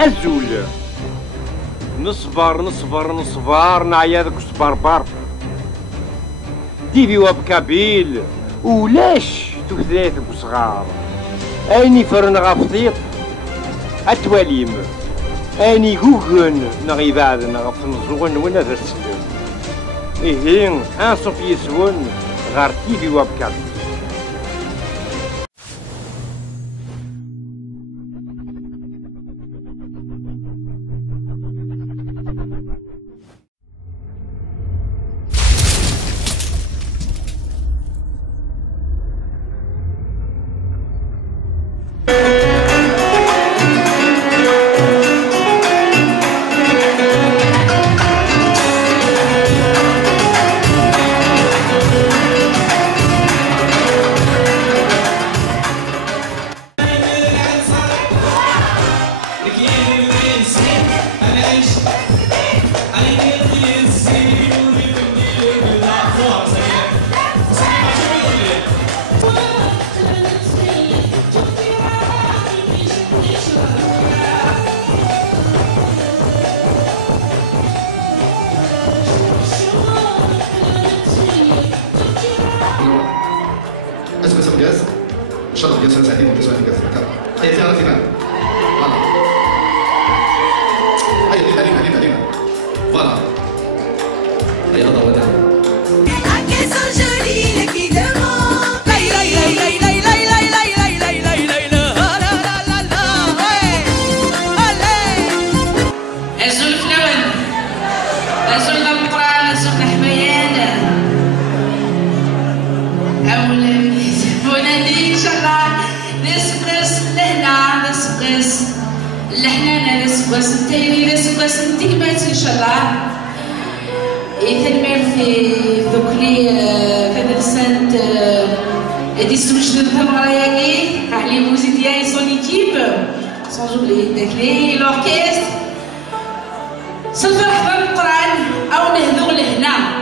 أزول نصبر نصبر نصبر نعيا ذاك الصبربر ديفي وبكابيل ولاش تثلاث وصغار اني فرن غفطيط اتواليم اني جوجن نغي بعد نغف نزون ونا ذا السلم إيه أنصف يسون غار تيفي وبكابيل. gaz. Inch'Allah, bien sûr, ça arrive, on peut soigner le gaz. Allez, tiens, là, c'est mal. Voilà. Allez. Voilà. Allez, regarde. Qu'elles sont jolies, les filles de mon الحنانة لسقوس التاني لسقوس التكمات إن شاء الله. يثمر في ذكري في درسات ديسو جدد ثمراياكي علي موزيديا سون إيكيب سون جوبلي داكلي لوركيست صنفر حفظ القرآن أو نهدو لهنا.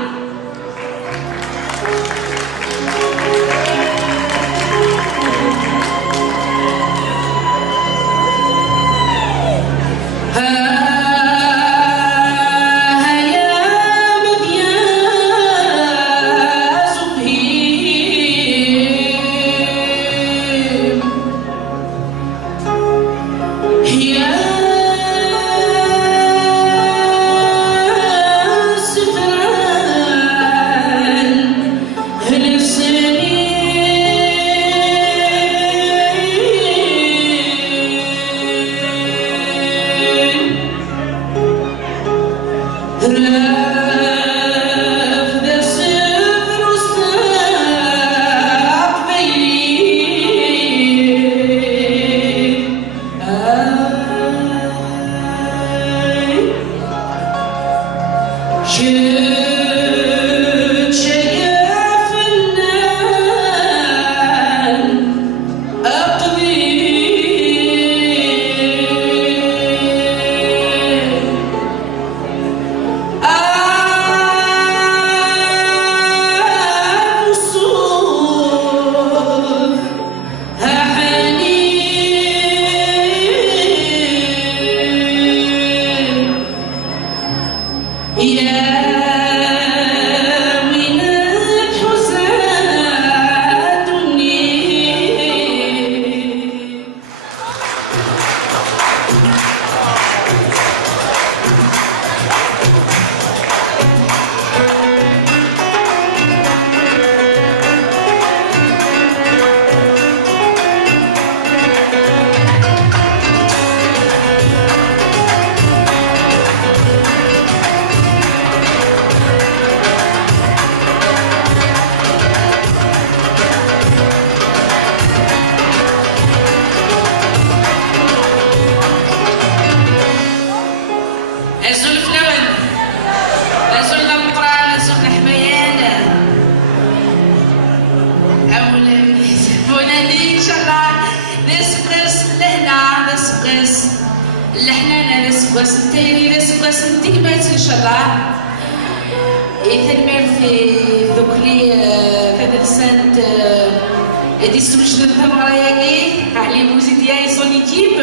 الحنانة لسقوس التاني لسقوس التكمات إن شاء الله. يثمر في ذكري في درسات ديسو جدد ثمراياكي علي موزيديا سون إيكيب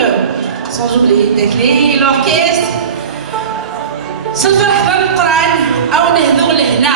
sans oublier l'orchestre. سنفرح بالقران او نهضوا لهنا.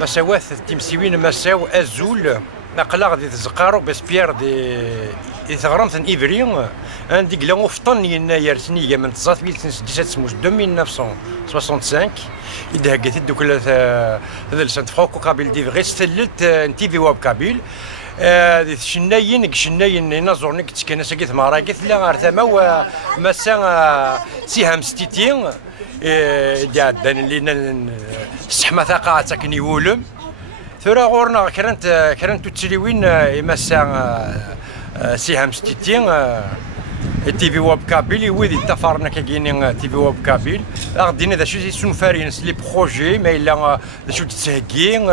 مساوات تمسيوين مساو ازول نقلا غادي تزقارو بسبير دي تغرمت ايفري عندي كلا فطن يناير سنيه من 1965 إذا هكذا دوك هذا فرانكو كابيل دي فغي ستلت تي في واب كابيل شناين ينظرنك كان ساكيت مراكيت لا ارثما ومسا سيهم ستيتين دان لينا السحمه ثقه تكني ولم ثورا غورنا كرنت تسليوين مسا سيهم ستيتين تي في واب كابيل ويدي تفارنا كاينين تي في واب كابيل غادينا ذا شو يسون فارينس لي بروجي ما الا ذا شو تسهكين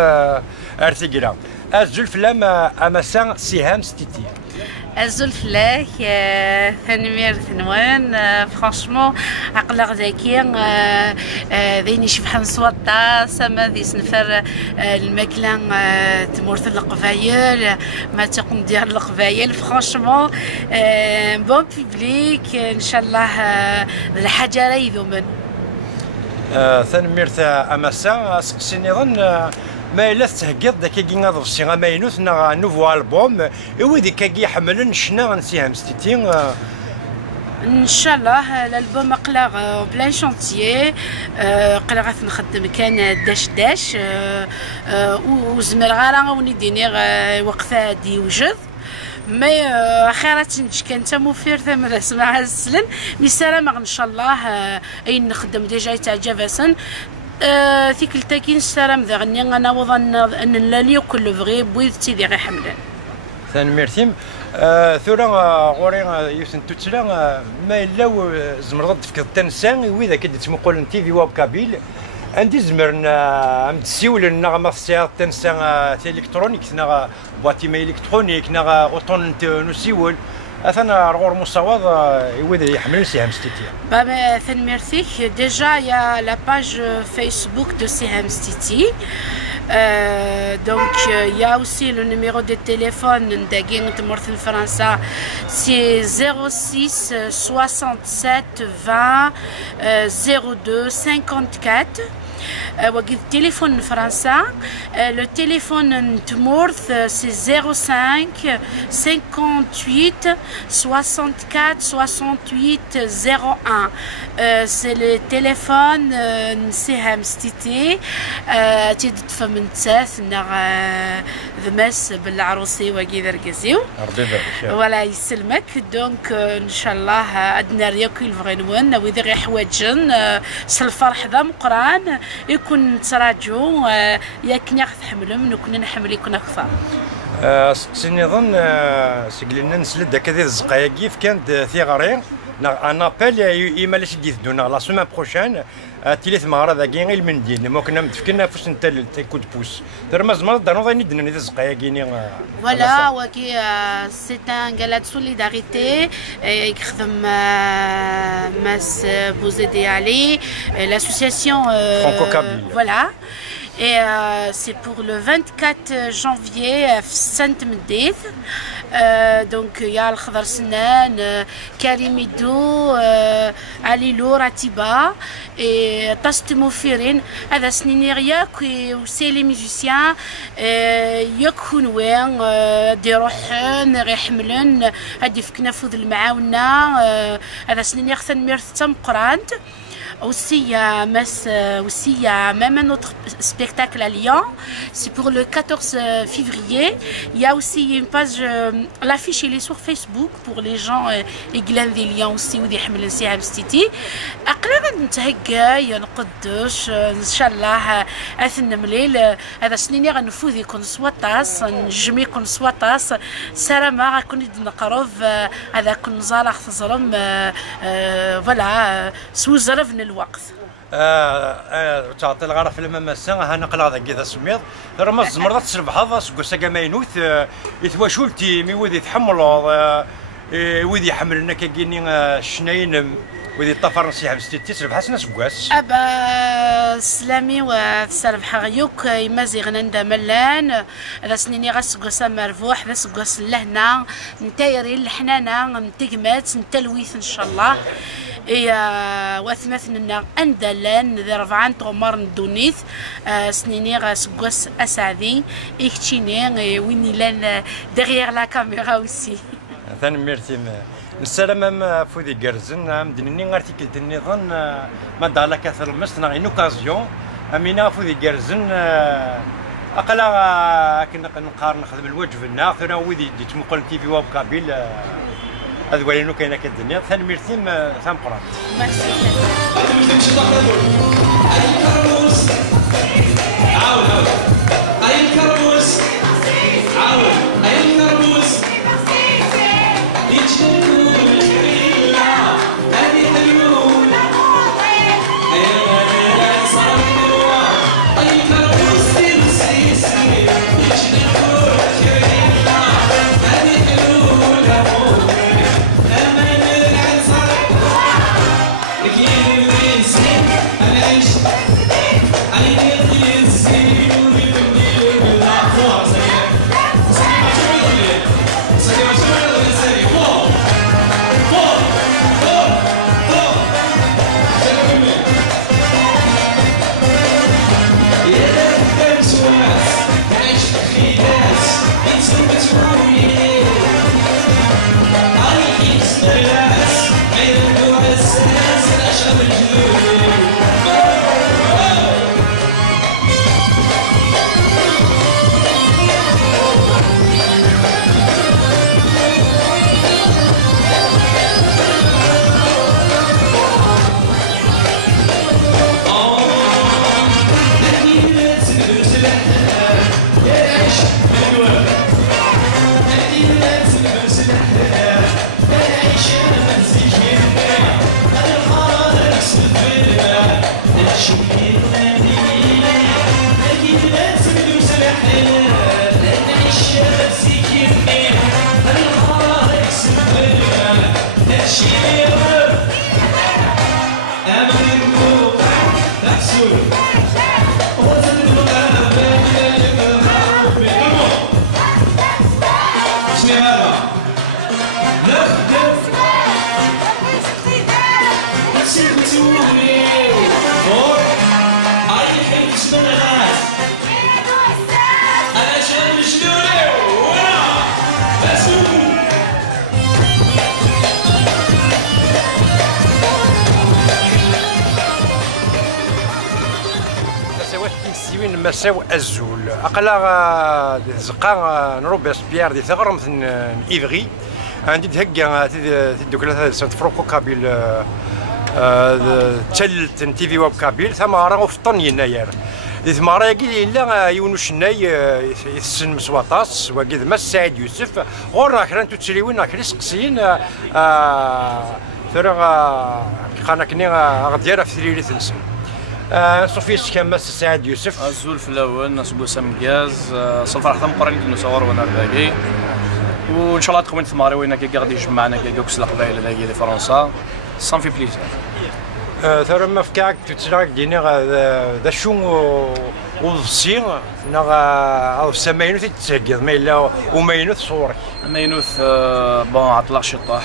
ارتيكلا ازول فلام امسان سهام ستيتي أزول فلاك ثنمير ثنوان فرانشمون عقل غداكي ذيني شبحان صوتا سما ذي سنفر الماكلة تمورث القبايل ما تقوم ديال القبايل فرانشمون بون بيبليك ان شاء الله الحاجة راهي ذومن ثنمير امسان سقسيني ظن ما إلا تهقيض داك كي ناض في ماينوث نا نوفو البوم ويدي كي يحملن شنا نسيهم ستيتين ان شاء الله الالبوم قلا بلان شونتيي قلا غاث نخدم كان داش وزمر غارا وني وقت هادي وجد ما خيرات كان تموفير ثمن اسمع السلن بسلامة ان شاء الله اي نخدم ديجا تعجبسن ثيك التاكين سلام ذا غني انا وظن ان لالي كل فغي بويد تيدي غي حملان ثاني ميرتيم ثورا غوري يوسن توتلا ما الا زمرض في التنسان وإذا كنت تمقول انت في واب كابيل عندي زمرنا عم تسيول النغمه في التنسان الكترونيك نا بواتي ما الكترونيك نا اوتون نسيول اثنا رغور مصوض يوذ يحمل سهام ستيتي بابا ثاني ميرسيك ديجا يا لا باج فيسبوك دو سهام ستيتي donc il y a aussi le numéro de téléphone d'Aguin Morth en français c'est 06 67 20 02 54 وقت téléphone français le téléphone Morth c'est 05 58 64 68 01 c'est le téléphone نسيهم ستيتي تفهم نتاس نغ ذمس بالعروسي وكذا ركزيو ولا يسلمك دونك ان شاء الله ادنا رياكل فغنوان وإذا غير حواجن سالفرح ذا مقران يكون تراجعوا ياك ناخذ حملهم نكون نحمل يكون اكثر سيني ظن سجلنا نسلد كذا الزقايق كانت ثيغاري ان ابل يمالاش يديدونا لا سومان بروشين تيليث مغرا ذاكي غير المنديل ممكن نتفكرنا فاش انت كود بوس ترمز مرض دانو غادي ندنا ذا الزقايقيني فوالا وكي سي ان غالات سوليداريتي يخدم ماس بوزيدي علي l'association Franco Kabyle. Voilà. Et c'est pour le 24 janvier à Saint-Medef. Donc il y a Al-Khadar Sinan, Karim Idou, Ali Lour, Atiba et Tastemou Firin. هذا سنين رياك وسي لي ميوزيسيان يكونوا يروحون يحملون هادي فكنا فوز المعاونه هذا سنين يخسن ميرث تم قرانت aussi il y a même un autre spectacle à Lyon, c'est pour le 14 février. Il y a aussi une page, l'affiche elle est sur Facebook pour les gens يقلان ذي Lyon aussi ودي يحملون سهام ستيتي. أقرب نتهجى ينقدش إن شاء الله أثنى مليل هذا سنين غنفوذ يكون سواتاس نجمي يكون سواتاس سلامة غنكون نقرب هذا كون زارخ تزرم فوالا سوزرف الوقت تعطي الغرف لما مسا هنقلا ذاك ذا سميض راه الزمر تسربح هذا سكا ماينوث يتواشولتي مي وذي تحملوا وذي يحملنا كاينين شناين وذي طفر نصيحه بستيتي تسربح سنا سكواس ابا سلامي وتسربح غيوك يمازيغنا ندا ملان هذا سنيني غاسكواس مرفوح ذا سكواس لهنا نتايري الحنانه نتقمات نتلويث ان شاء الله واثمثنا اندلان ذا رفعان تغمر ندونيث سنيني غاسكواس اسعدي اكتيني ويني لان دغيغ لا كاميرا اوسي ثاني ميرتي السلام فودي كارزن مدني غارتيكل النظام ما دالا كثر المسنا غين اوكازيون امينا فودي كارزن اقلا كنا نقارن نخدم الوجه لنا ثنا ويدي تمقل تي في واب كابيل هذا ولينو كاينه كالدنيا ثاني ميرتيم ثان قران ميرسي عاود مساو الزول اقلا زقا نروبي بيار دي ثغرم ايفغي عندي تهكا تدوكلا هذا سانت فروكو كابيل تشلت تي في واب كابيل ثماره في طن يناير ثماره يقي لا يونش ناي يسن مسواطاس وكذا ما سعيد يوسف غورنا كرا انتو تسريوين كري سقسيين ترى خانا كني غديرها في ثريري تنسن صوفي كان سعيد يوسف الزول في الاول ناس بوسام كاز صفر حتى مقرن نصور وانا باقي وان شاء الله تكون ثماري وين كي غادي يجمعنا كي كوكس القبائل هذاك ديال فرنسا سان في بليزير ثرى ما فكاك تتلاقى دينا ذا شو وضسين نا سماينوث تتسجل ما الا وماينوث صورك ماينوث بون عطلق شطاح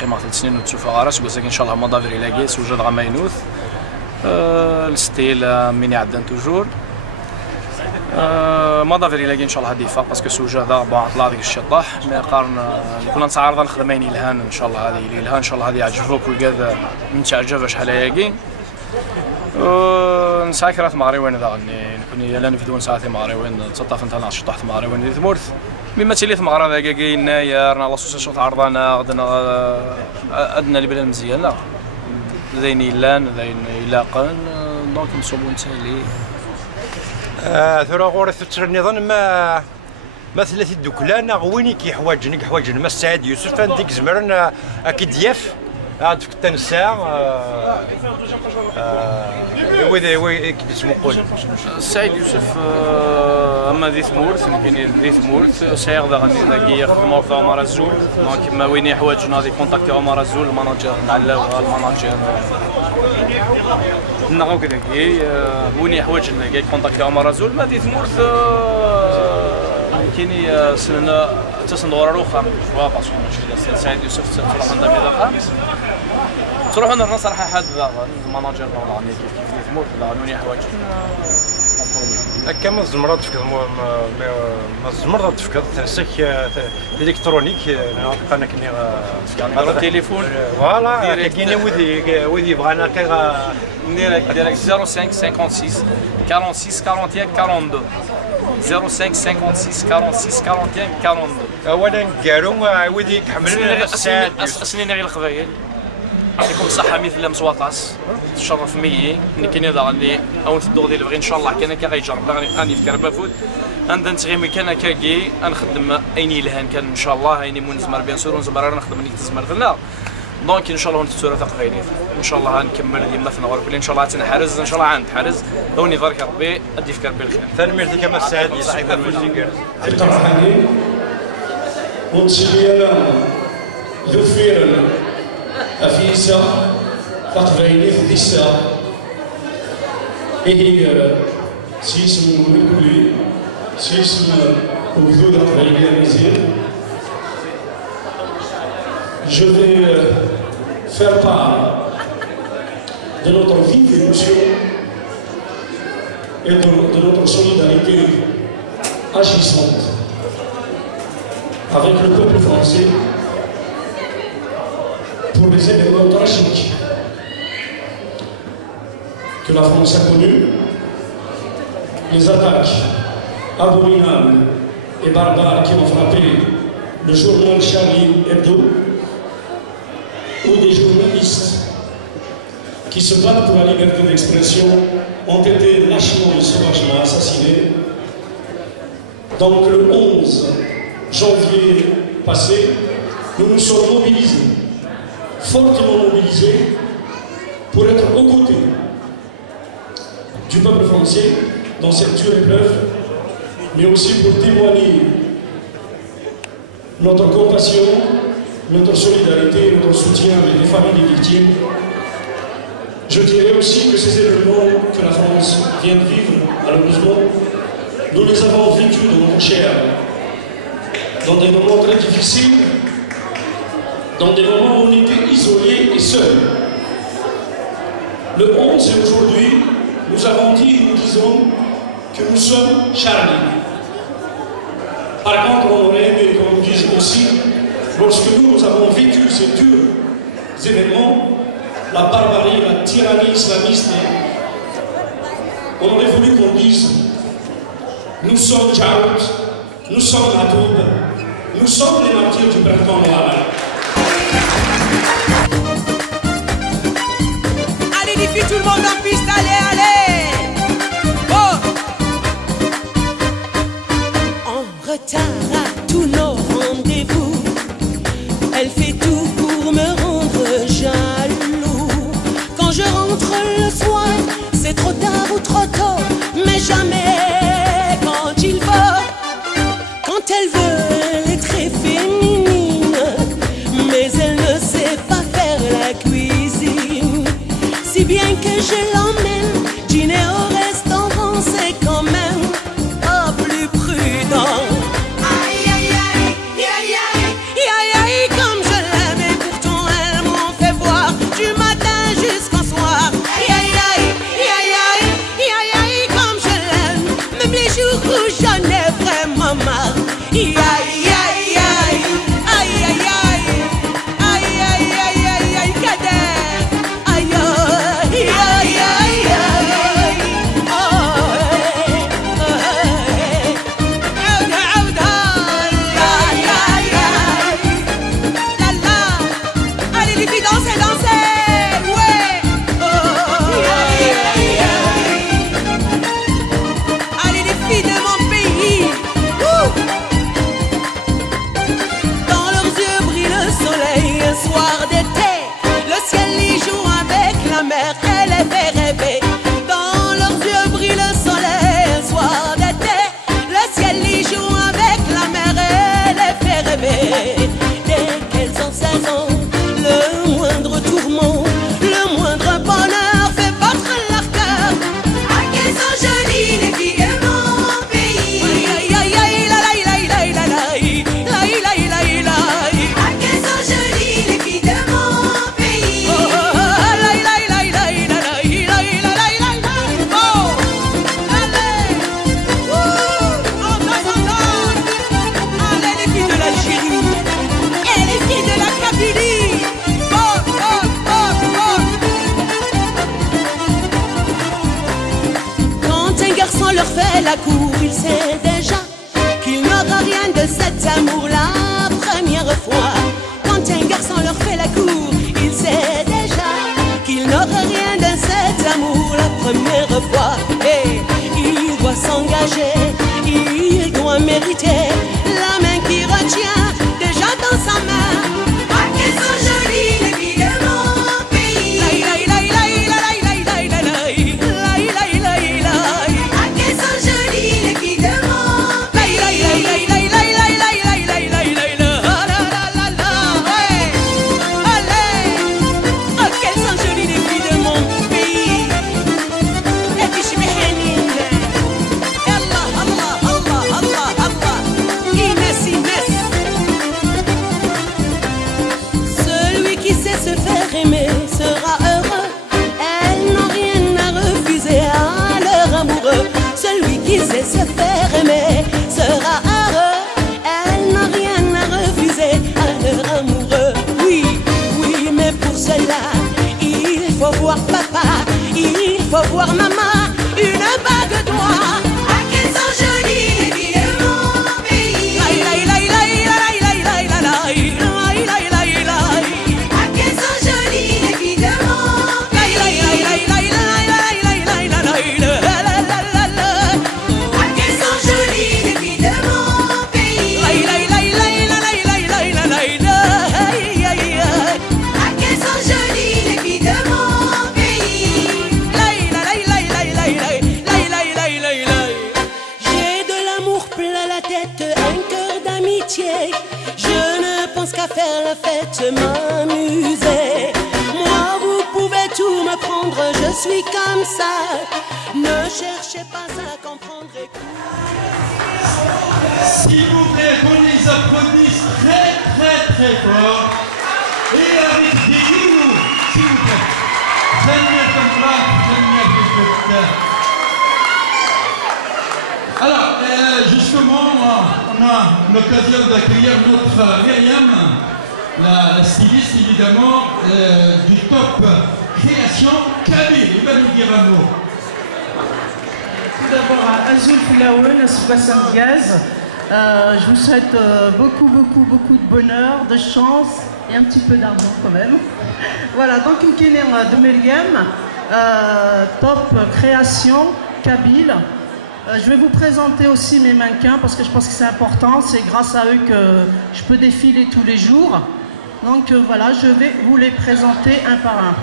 قيمه 3 سنين وتشوف غارس قلت ان شاء الله مضافر الى كيس وجد غا ماينوث الستيل ميني عدن توجور مضافر الى ان شاء الله هديفه باسكو سوجا ذا بون عطلق ديك الشطاح ما قارن كنا نتعارض نخدمين الهان ان شاء الله هذه الهان ان شاء الله هذه يعجبوك وكذا من تعجب شحال هياكي نساكرات مغري وين ذاغني نكون الا نفدو نساعات مغري وين تصطف انت ناس شطحت مغري وين ثمورث مما تيليت مغرا ذاك يناير لا سوسيسيون عرضنا غدنا ادنا لبلا مزيان لا ذين يلان ذين يلاقن دونك نصوبو نتالي ثرا غورث ترنيضن ما مثل الدكلان وين كيحواجني حواجن ما سعيد يوسف عندك زمرنا اكيد ياف عاد في التنساع وي اسمه قول سعيد يوسف اما ذي ثمورث كاين ذي ثمورث سايغ غني ذاكي يخدموا في عمر الزول دونك ما وين يحواجنا ذي كونتاكتي عمر الزول الماناجر نعلاو الماناجر نغاو كذاكي وين يحواجنا كاي كونتاكتي عمر الزول ما ذي ثمورث كاين سننا تصندور روخا فوا باسكو ماشي سعيد يوسف تروح عندنا ميداقا تروح عندنا صراحه حد ذا الماناجر نورمالمون كيف يفهموا لا نوني حوايج هكا ما الزمرات تفكر ما الزمرات تفكر تنسك الالكترونيك انا كني على التليفون فوالا كاين وذي بغانا ندير 05 56 46 41 42 05 56 46 41 42 اولا كارو وذي حملنا اسنين غير القبائل يعطيكم الصحة مثل مسواطاس تشرف ميي كاين هذا اللي او تدور ديال بغي ان شاء الله كان غيجرب راني في كربافوت عندنا نتغيمي كان كاكي نخدم ايني لهان كان ان شاء الله ايني منزمر بيان سور ونزمر نخدم نيك تزمر ثنا دونك ان شاء الله نتسورة قبائلين ان شاء الله غنكمل ديما ثنا ورك ان شاء الله تنحرز ان شاء الله عند حرز هوني بارك ربي ادي في كربي الخير ثاني ميرتي كما السعيد يصعب الموسيقى القرحاني وتسلينا ذفيرا أفيسا فقبيلي فديسا إيه سيسم ملكولي سيسم وجود قبيلي المزير. Je vais faire part de notre vive émotion et de notre solidarité agissante avec le peuple français pour les événements tragiques que la France a connus, les attaques abominables et barbares qui ont frappé le journal Charlie Hebdo, où des journalistes qui se battent pour la liberté d'expression ont été lâchement et sauvagement assassinés. Donc le 11 janvier passé, nous nous sommes mobilisés, fortement mobilisés, pour être aux côtés du peuple français dans cette dure épreuve, mais aussi pour témoigner notre compassion, notre solidarité, notre soutien avec les familles des victimes. Je dirais aussi que ces événements que la France vient de vivre, malheureusement, nous les avons vécus de notre chair, dans des moments très difficiles, dans des moments où on était isolés et seuls. Le 11 et aujourd'hui, nous avons dit et nous disons que nous sommes Charlie. Par contre, on aurait aimé qu'on nous dise aussi, lorsque nous avons vécu ces durs événements, la barbarie, la tyrannie islamiste on aurait voulu qu'on dise nous sommes Jaout, nous sommes Matoub, nous sommes les martyrs du printemps noir. Allez les filles, tout le monde en piste, allez, allez. Oh. En retard à tous nos rendez-vous, elle fait tout pour me rendre jaloux. Quand je rentre le soir, c'est trop tard ou trop tôt, mais jamais quand il faut. Quand elle veut, elle est très féminine, mais elle ne sait pas faire la cuisine. Si bien que je l'emmène dîner au restaurant, c'est quand même pas plus prudent. Aïe aïe aïe, aïe aïe, aïe aïe, comme je l'aime et pourtant elle m'en fait voir du matin jusqu'au soir. Aïe aïe aïe, aïe aïe, aïe aïe, comme je l'aime, même les jours où j'en ai vraiment marre. Aïe aïe aïe aïe, aïe aïe aïe, aïe aïe aïe aïe aïe, Kader. Aïe aïe aïe aïe aïe, oh عودها عودها لا لا لا لا لا. Allez les filles, dansez, dansez, ouais. Aïe aïe aïe. Allez les filles de mon pays. Dans leurs yeux brille le soleil, un soir d'été. Le ciel y joue avec la mer, elle les fait rêver. Dans leurs yeux brille le soleil, un soir d'été. Le ciel y joue avec la mer, elle les fait rêver. Dès qu'elles ont 16 ans, le moindre tourment, le moindre bonheur fait battre leur cœur. Ah, qu'elles sont jolies les filles de mon pays. Aïe aïe aïe, la la la la la la la la la. Ah, qu'elles sont jolies les filles de mon pays. Oh la la la la la la la la. Oh, allez, on danse, on danse. Allez les filles de l'Algérie et les filles de la Kabylie. Oh oh oh oh. Quand un garçon leur fait la cour, il sait déjà qu'il n'aura rien de cet amour la première fois. Quand un garçon leur fait la cour, il sait déjà qu'il n'aura rien de cet amour la première fois. Et il doit s'engager, il doit mériter la main qui retient déjà dans sa main. Ah, qu'elles sont jolies les filles de mon pays. Ah, qu'elles sont jolies les filles de mon pays. Oh, qu'elles sont jolies les filles de mon pays. Et puis je m'éhénine. Allah, Allah, Allah, Allah, Allah. Inès, Inès. Celui qui sait se faire aimer sera heureux. Elles n'ont rien à refuser à leur amoureux. Celui qui sait se faire aimer sera heureux. Elles n'ont rien à refuser à leur amoureux. Oui, oui, mais pour cela, il faut voir papa, il faut voir maman, une bague d'oie. Ah, qu'elles sont jolies les filles de mon pays. Ah, qu'elles sont jolies les filles de mon pays. Ah, qu'elles sont jolies les filles de mon pays. Ah, qu'elles sont jolies les filles de mon pays. J'ai de l'amour plein la tête, un cœur d'amitié. Je ne pense qu'à faire la fête, m'amuser. Moi, vous pouvez tout me prendre, je suis comme ça. Ne cherchez pas à comprendre. S'il vous plaît, qu'on les applaudisse très très très fort et avec des nous, s'il vous plaît. Génial comme plat, génial comme plat. Alors, justement, on a l'occasion d'accueillir notre Myriam, la styliste évidemment du top création Kabyle. Il va nous dire un mot. Tout d'abord à Azul Flaouen, à Soubassam Diaz. Je vous souhaite beaucoup de bonheur, de chance et un petit peu d'argent quand même. Voilà, donc une kiné de Meriem, top création, Kabyle. Je vais vous présenter aussi mes mannequins parce que je pense que c'est important. C'est grâce à eux que je peux défiler tous les jours. Donc voilà, je vais vous les présenter un par un.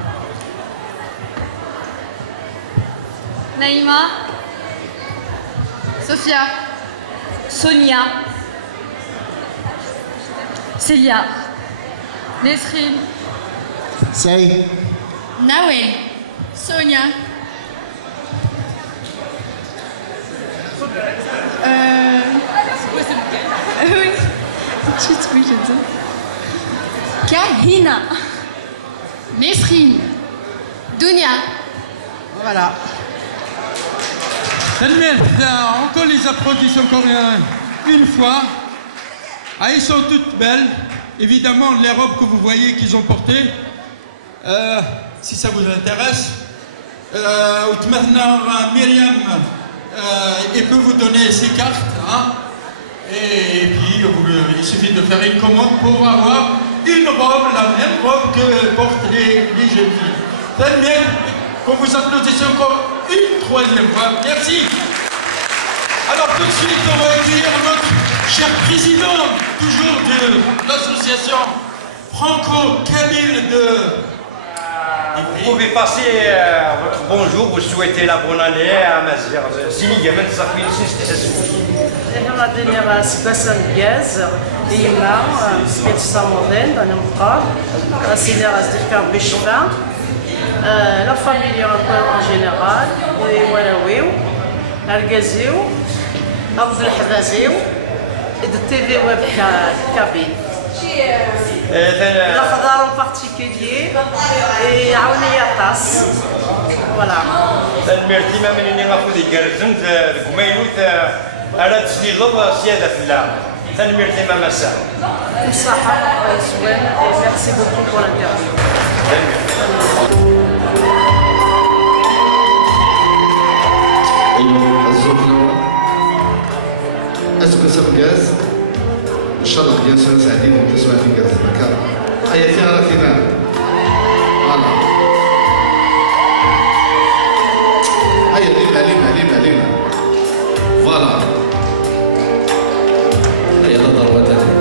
Naïma, Sophia, Sonia, Célia, Nesrine, Say. Nawel, Sonia, oui, oui, je dis. Kahina, Nesrine, Dunia. Voilà. Encore les applaudissements coréens une fois. Ah, ils sont toutes belles. Évidemment, les robes que vous voyez qu'ils ont portées, si ça vous intéresse, maintenant Myriam, elle peut vous donner ses cartes. Hein, et puis, il suffit de faire une commande pour avoir une robe, la même robe que portent les jeunes filles. Très bien, qu'on vous applaudisse encore une troisième fois. Merci. Alors tout de suite, on va accueillir notre cher président, toujours de l'association franco-kabyle de... Vous pouvez passer votre bonjour, vous souhaitez la bonne année à Mazir. Sinigamen, ça fait احنا غاديين راه سباسان دياز ديما سميت الصامودين انا مقار سيدي راه كان بالشفا لا فاميليا ان جينيرال ولاويو اركازيو عبد الحبازيو التي في ويب كابين لا خضار بارتيكولير يعاوني طاس فوالا الميرتي ما منين غافو دي كارزن الكمينوت على تسليل سيادة الله تنميرتي ما مسا الصحة سوين ميرسي بوكو بور الانترفيو أسكن سب غاز إن شاء الله بيان سور سعيدين وتسمع في غاز البكار حياتي على فينا فوالا هيا ليما فوالا هيا لا ضربة ثانية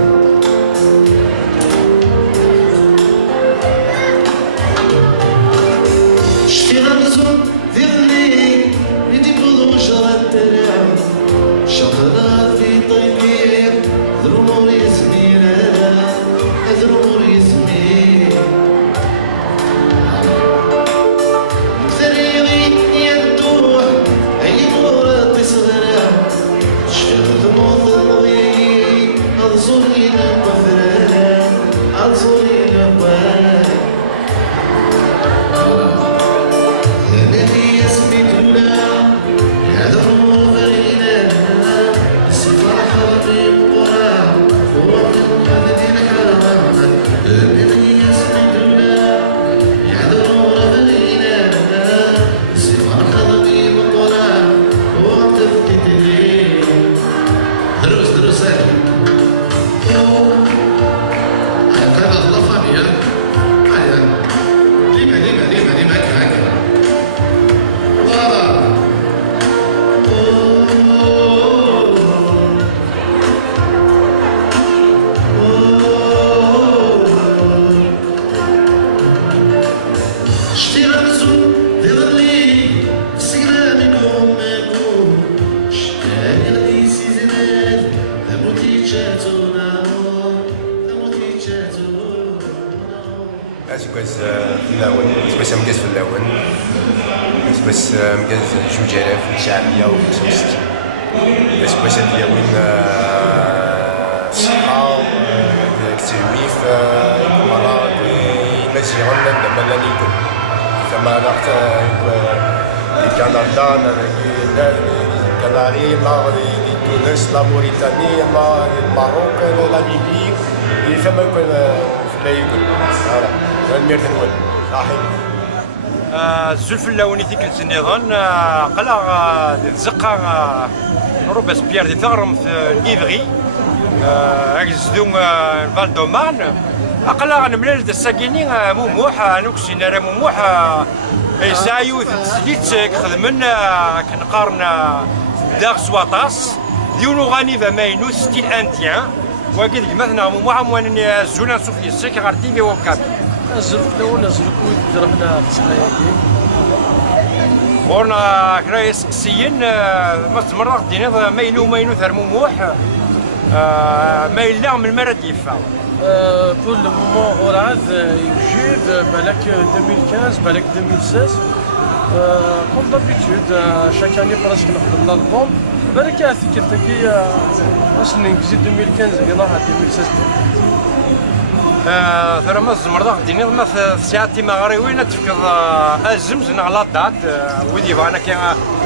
شتي غمزو في الليل يدي بوضو وجرى الدرع شطرات في طيبين ذرور يسمين ذرور يسمين ثريغي يدوح أي مرة تصغر شفت مضغي أنظري لقفران أنظري لقفران الذي يسمي كلها بس مقاس في اللون بس مقاس 2000 شعبية و65 بس هادي وين الصحة التلميف المرض المزيغن لما نيكون ثم نقط كندا الكناري تونس لا موريتاني الماروك لاميبي ثم يكون في لا يكون فوالا الميرت الأول صحيح الزلف الاولاني تيكلت النظام قلا تزقى روباس بيير دي ثغرم في ايفغي اكزدو فالدومان اقلا نملال الساكيني موموح نوكسينا راه موموح يسايو تسليت خدمن كنقارن داغ سواطاس ديونو غاني فماينو ستيل انتيان وكيد مثلا موموح موانني الزولان صوفي السيك غار تيفي وكابي الزلف الاول الزلف دربنا تسقاياكي ورنا كراي سقسيين ما تمرق دينا ماينو ثر موموح مايلا من المراد يفا بور لو مومون غورعاد يوجد بالك 2015 بالك 2016 كوم دابيتود شاك اني براسك نخدم الالبوم بالك ثيكلتكي اصلا نكزي 2015 كنا 2016 ثرى ما الزمرضة ديني ما في ساعتي ما غاري وين تفكر الزمز على دات ودي بانا كي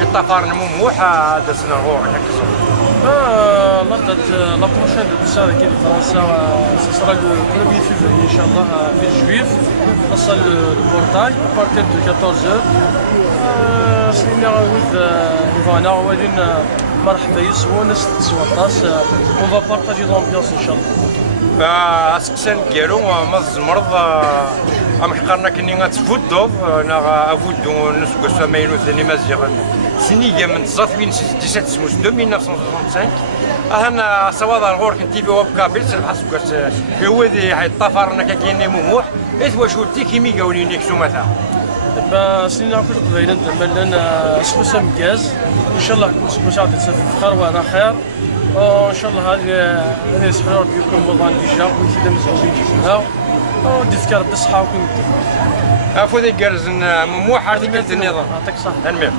الطفار موموح هذا سنة غور لا دات لا بروشين دو سا كي فرنسا سا لو 1 فيفري ان شاء الله في الجويف نوصل البورتاي بارتير دو 14 سنينا وذ ايفانا وادين مرحبا يسوون ناس 17 اون فا بارطاجي لومبيونس ان شاء الله اسكسان كيرو ما الزمرض ام حقرنا كني غتفودو انا افودو نسكو سماينو ثاني مزيغ سنيه من 17 1965 انا سواض الغور كنتي في وبكابيل سربح سكاس هو ذي حيطفرنا كايني موموح اثوا شوتي كيمي قاوليني كسو مثلا سنين كل قبيله ملنا سبوسه مكاز ان شاء الله سبوسه عاد تفخر وانا خير وان شاء الله هذه يسحر ربي يكون موضوع ديجا وكذا مزوجين جينا ودي فكر بالصحه وكنت عفوا ذي كرزن موموح عرفتي كنت النظام يعطيك الصحه المير